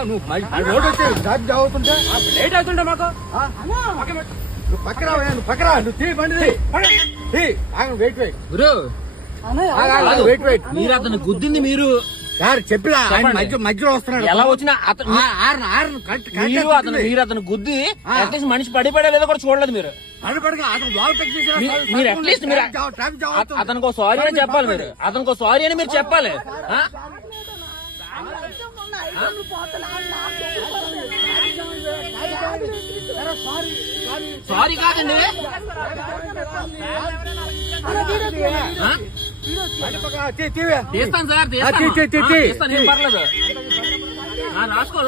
నువ్వు రోడ్ వచ్చి డ్రాప్ అవుతుంటే లేట్ అవుతుంటే మాకు నువ్వు పక్కరా నువ్వు తీ బండి వెయిట్ గురు వెయిట్ మీరు అతను గుద్దింది మీరు సార్ చెప్పిలా మధ్యలో వస్తున్నాడు ఎలా వచ్చినా మీరు అతను గుద్ది అట్లీస్ట్ మనిషి పడిపడే లేదో కూడా చూడలేదు మీరు మీరు అట్లీస్ట్ మీరు అతనికి సారీ అని చెప్పాలి మీరు అతనికి సారీ అని మీరు చెప్పాలి సారీ కాదండి తీస్తాను సార్ తీస్తాను ఏం పర్లేదు రాసుకో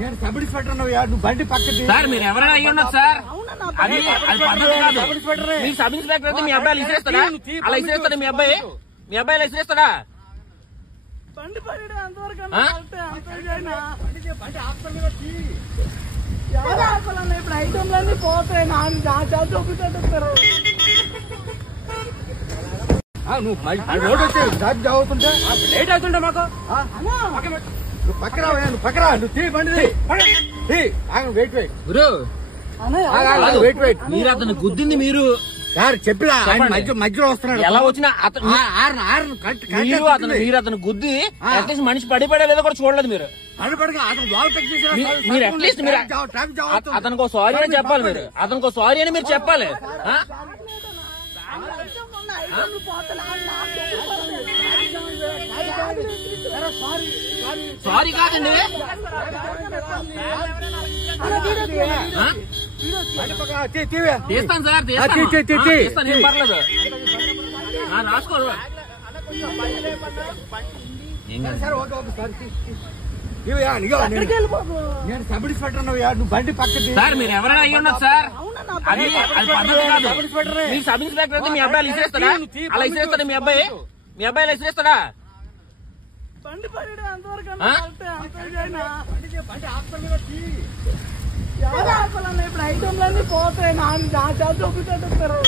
నేను సబ్ ఇన్స్పెక్టర్ నువ్వు బండి పక్కకి సార్ మీరు ఎవరైనా అయ్యి ఉండదు సార్ అది పద్ధతి కాదు మీరు సబ్ ఇన్స్పెక్టర్ అయితే మీ అబ్బాయి ఇసిరేస్తాడా అలా ఇసిరేస్తాడా మీ అబ్బాయి అలా ఇసిరేస్తాడా ఇప్పుడు ఐటమ్లన్నీ పోతాయి నువ్వు రోడ్ వచ్చి డ్రాప్ అవుతుంటే లేట్ అవుతుంటే మాకు నువ్వు పక్కరా నువ్వు తీ బండి వెయిట్ గురు వెయిట్ మీరు అతను గుద్దింది మీరు సార్ చెప్పిలా మధ్యలో వస్తున్నాడు ఎలా వచ్చినా మీరు అతను గుద్ది అట్లీస్ట్ మనిషి పడిపడే లేదో కూడా చూడలేదు మీరు మీరు అట్లీస్ట్ మీరు అతనికి సారీ అని చెప్పాలి మీరు అతనికి సారీ అని మీరు చెప్పాలి సారీ కాదండి తీస్తాను సార్ తీస్తాను ఏం పర్లేదు రాసుకో నేను సబ్ ఇన్స్పెక్టర్ నువ్వు బండి పక్కకి సార్ మీరు ఎవరైనా అయ్యి ఉండదు సార్ అది పద్ధతి కాదు మీరు సబ్ ఇన్స్పెక్టర్ అయితే మీ అబ్బాయి ఇసిరేస్తాడా అలా ఇసిరేస్తాడా మీ అబ్బాయి అలా ఇసిరేస్తాడా బండి పడి అంతవరకు ఇప్పుడు ఐటమ్లన్నీ పోతాయి చూపిస్తారు